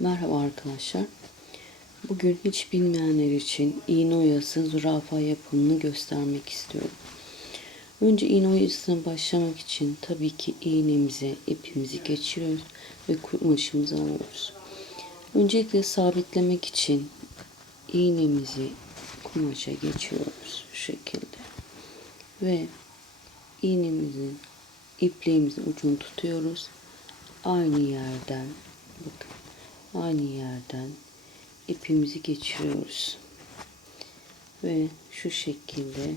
Merhaba arkadaşlar. Bugün hiç bilmeyenler için iğne oyası zürafa yapımını göstermek istiyorum. Önce iğne oyasına başlamak için tabii ki iğnemize ipimizi geçiriyoruz ve kumaşımızı alıyoruz. Öncelikle sabitlemek için iğnemizi kumaşa geçiriyoruz şu şekilde. Ve iğnemizin ipliğimizin ucunu tutuyoruz. Aynı yerden bakın aynı yerden ipimizi geçiriyoruz. Ve şu şekilde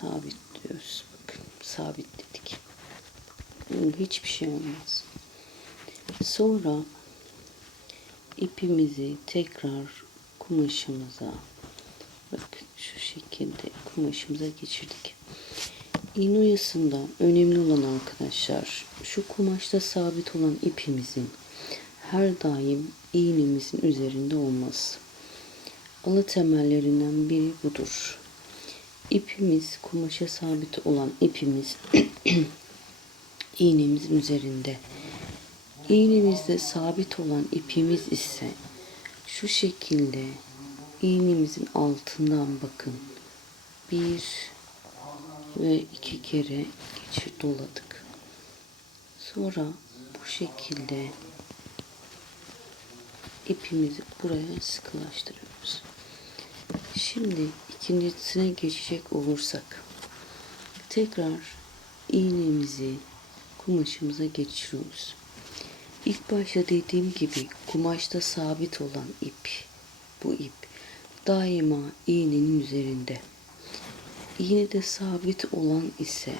sabitliyoruz. Bakın sabitledik. Hiçbir şey olmaz. Sonra ipimizi tekrar kumaşımıza bakın şu şekilde kumaşımıza geçirdik. İğne oyasında önemli olan arkadaşlar şu kumaşta sabit olan ipimizin her daim iğnemizin üzerinde olması. Alı temellerinden biri budur. İpimiz kumaşa sabit olan ipimiz iğnemizin üzerinde. İğnemizde sabit olan ipimiz ise şu şekilde iğnemizin altından bakın. Bir ve iki kere geçir doladık. Sonra bu şekilde ipimizi buraya sıkılaştırıyoruz. Şimdi ikincisine geçecek olursak tekrar iğnemizi kumaşımıza geçiriyoruz. İlk başta dediğim gibi kumaşta sabit olan ip bu ip daima iğnenin üzerinde. İğnede sabit olan ise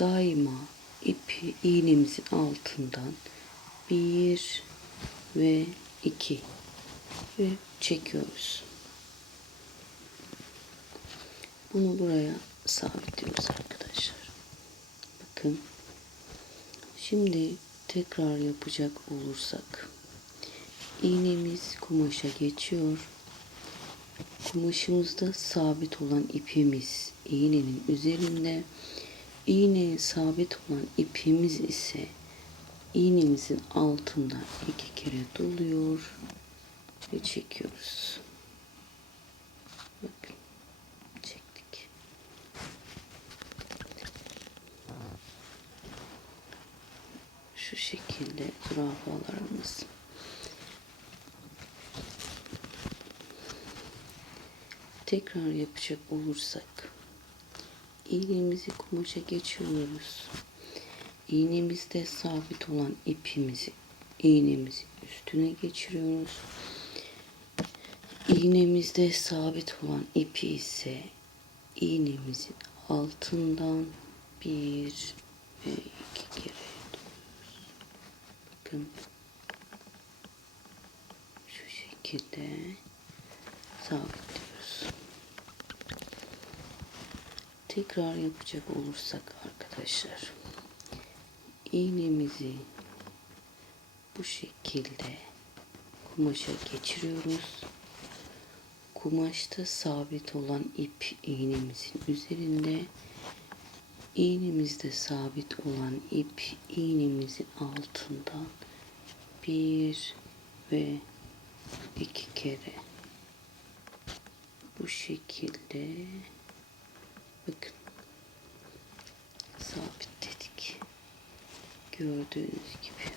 daima ipi iğnemizin altından bir ve 2 ve çekiyoruz. Bunu buraya sabitliyoruz arkadaşlar. Bakın. Şimdi tekrar yapacak olursak iğnemiz kumaşa geçiyor. Kumaşımızda sabit olan ipimiz iğnenin üzerinde. İğneye sabit olan ipimiz ise iğnemizin altından iki kere doluyor ve çekiyoruz. Bakın çektik. Şu şekilde zürafalarımız. Tekrar yapacak olursak iğnemizi kumaşa geçiriyoruz iğnemizde sabit olan ipimizi iğnemizin üstüne geçiriyoruz. İğnemizde sabit olan ipi ise iğnemizin altından bir ve iki kere doluyoruz. Bakın şu şekilde sabitliyoruz. Tekrar yapacak olursak arkadaşlar iğnemizi bu şekilde kumaşa geçiriyoruz. Kumaşta sabit olan ip iğnemizin üzerinde. İğnemizde sabit olan ip iğnemizin altından bir ve iki kere. Bu şekilde. Bakın. Sabit Gördüğünüz gibi.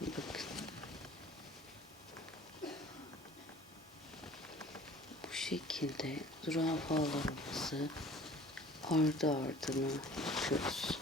Bakın. Bu şekilde zürafalarımızı ardı ardına yapıyoruz.